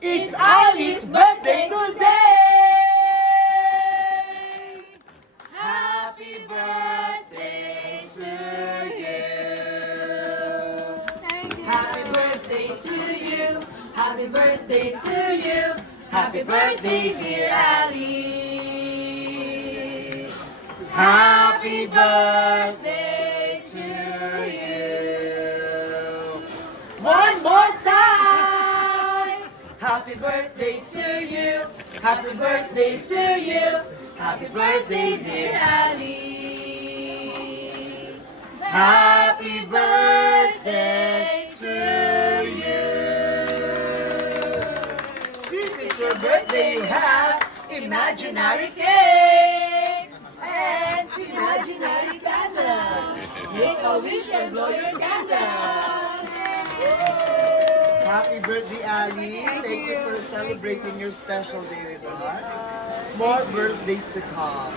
It's Ali's birthday today! Happy birthday to you! Happy birthday to you! Happy birthday to you! Happy birthday, dear Ali! Happy birthday to you! One more time! Happy birthday to you! Happy birthday to you! Happy birthday, dear Ali! Happy birthday to you! Since it's your birthday, you have imaginary cake and imaginary candle. Make a wish and blow your candle. Happy birthday, Ali. Thank you for celebrating your special day with us. More birthdays to come.